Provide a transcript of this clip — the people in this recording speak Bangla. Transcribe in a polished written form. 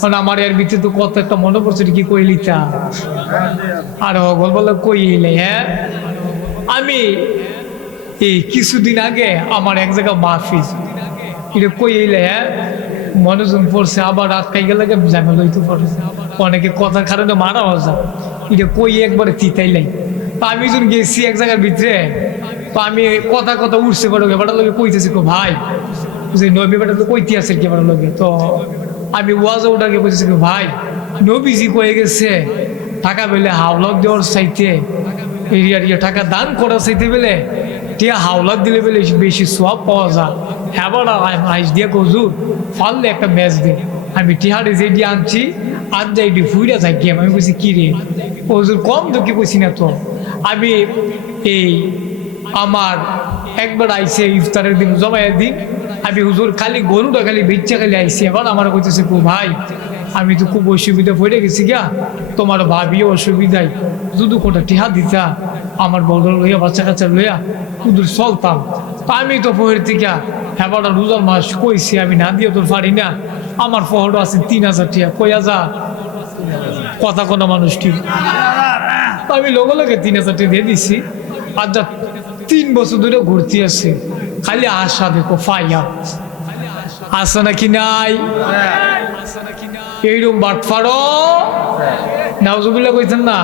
কারণ আমার এর ভিতরে তো কত একটা মনে পড়ছে কি কইলিতা আর হগল বলে কইলে। হ্যাঁ, আমি এই কিছুদিন আগে আমার এক জায়গা মাহফিল এটা কইলে। হ্যাঁ, মনোজন পড়ছে আবার রাত খাই গেলে ঝামেলা হইতে পারে, অনেকে কথার কারণে মারা যায়। এটা কই একবারে তিতাইলাই। তো আমি যখন গেছি এক জায়গার ভিতরে, তো আমি কথা কথা উঠছে পারো ব্যাপারটা লোকে কইতেছি কো ভাই যে নবী ব্যাপারটা তো কইতে আছে কি ব্যাপার লোকে। তো আমি ওয়াজ ওটাকে বলতেছি ভাই নবীজি কয়ে গেছে টাকা পেলে হাওলাত দেওয়ার চাইতে এরিয়া টাকা দান করার চাইতে পেলে টিয়া হাওলাত দিলে পেলে বেশি সব পাওয়া যায়। হ্যাঁ বড় আইস দিয়ে কজুর ফাললে একটা ম্যাচ দে। আমি টিহারে যে দিয়ে আনছি আজ যাই ফুইরা যাই গেম। আমি বলছি কি রে হজুর কম তো কি বলছি না। তো আমি এই আমার একবার আইসে ইফতারের দিন জমায়ের দিন আমি হুজুর খালি গরুটা খালি বেচ্চা খালি আইসি। এবার আমার কইতেছে কো ভাই আমি তো খুব অসুবিধা পড়ে গেছি গা, তোমার ভাবিও অসুবিধায় শুধু কোটা টিহা দিতা আমার বড় লইয়া বাচ্চা কাচ্চা লইয়া কুদুর চলতাম। তো আমি তো পহের থেকে এবার রোজার মাস কইছি আমি না দিয়ে তোর পারি না। আমার ফহর আছে 3000 টিয়া কইয়া যা কথা কোনো মানুষ ঠিক। আমি লগে লগে 3000 টিয়া দিয়ে দিছি। আর যা 3 বছর ধরে ঘুরতে আছে খালি আশা দেখো ফাইয়া আসে নাকি নাই এইরকম বাটফারো নাউজুবিল্লাহ কইতেন না।